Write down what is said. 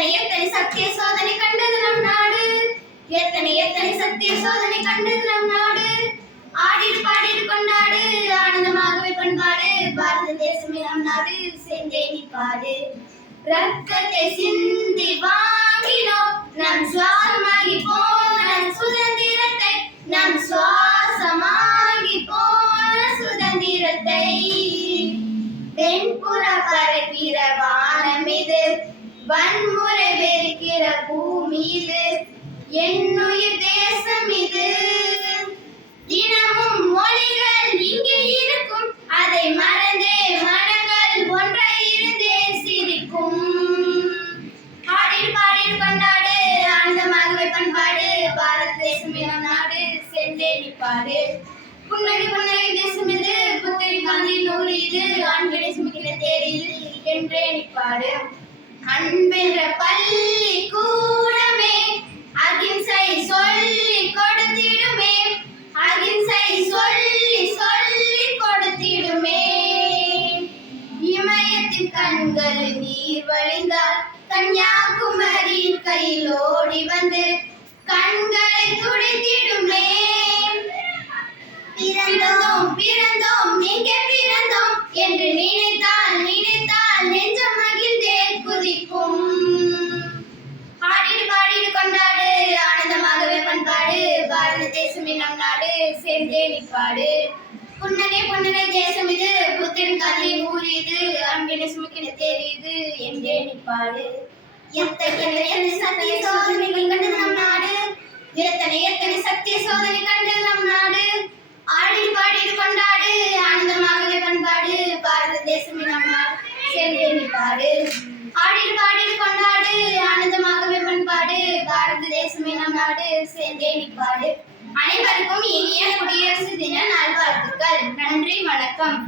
எத்தனை எத்தனை சத்திய சோதனை கண்டது நம் நாடு. எத்தனை எத்தனை சத்திய சோதனை கண்டது நம் நாடு. ஆடிடு பாடிடு கொண்டாடு ஆனந்தமாகவே பண்பாடு. பாரத தேசமே நம் நாடு சேர்ந்தே நிற்பாடு. ரத்தத்தை சிந்தி வாங்கினோம் நம் சுவாசமாகி போன சுதந்திரத்தை. நம் சுவாசமாகி போன சுதந்திரத்தை. வெண்புற பறக்கிற வானம் இது. வன்முறை வெறுக்கிற பூமி இது. என்னுயிர் தேசம் இது. தினமும் மொழிகள் இங்கே இருக்கும். அதை மறந்தே மனங்கள் ஒன்றாய் இருந்தே சிரிக்கும். ஆடிடு பாடிடு கொண்டாடு ஆனந்தமாகவே பண்பாடு. பாரத தேசமே நம் நாடு சேர்ந்தே நிற்பாடு. புன்னகை புன்னகை தேசம் இது. புத்தரி காந்தி நூறு இது. ஆண்களை சுமக்கிற தேர் இது என்றே நிற்பாடு. அன்பென்ற பள்ளி கூடமே அகிம்சை சொல்லி கொடுத்திடுமே. அகிம்சை சொல்லி சொல்லி கொடுத்திடுமே. இமயத்தின் கண்கள் நீர் வழிந்தால் கன்னியாகுமரி கையில் ஓடி வந்து கண்களை துடைத்திடுமே. பிறந்தோம் பிறந்தோம் எங்கே பிறந்தோம் என்று நினைத்தால் நினைத்தால் நெஞ்சம் மகிழ்ந்தே குதிக்கும். ஆடிடு பாடிடு கொண்டாடு ஆனந்தமாகவே பண்பாடு. பாரத தேசமே நம் நாடு சேர்ந்தே நிற்பாடு. புன்னகை புன்னகை தேசம் இது. புத்தரின் கதையின் ஊர் இது. அன்பினை சுமக்கின தேர் இது என்றே நிற்பாடு. எத்தனை சத்திய சோதனைகள் கண்டது நம் நாடு. எத்தனை எத்தனை சத்திய சோதனை கண்டது நம் நாடு. ஆடிடு பாடிடு கொண்டாடு ஆனந்தமாகவே பண்பாடு. பாரத தேசமே நம் நாடு சேர்ந்தே நிற்பாடு. ஆடிடு பாடிடு கொண்டாடு ஆனந்தமாகவே பண்பாடு. பாரத தேசமே நம் நாடு சேர்ந்தே நிற்பாடு. அனைவருக்கும் இனிய குடியரசு தின நல்வாழ்த்துக்கள். நன்றி, வணக்கம்.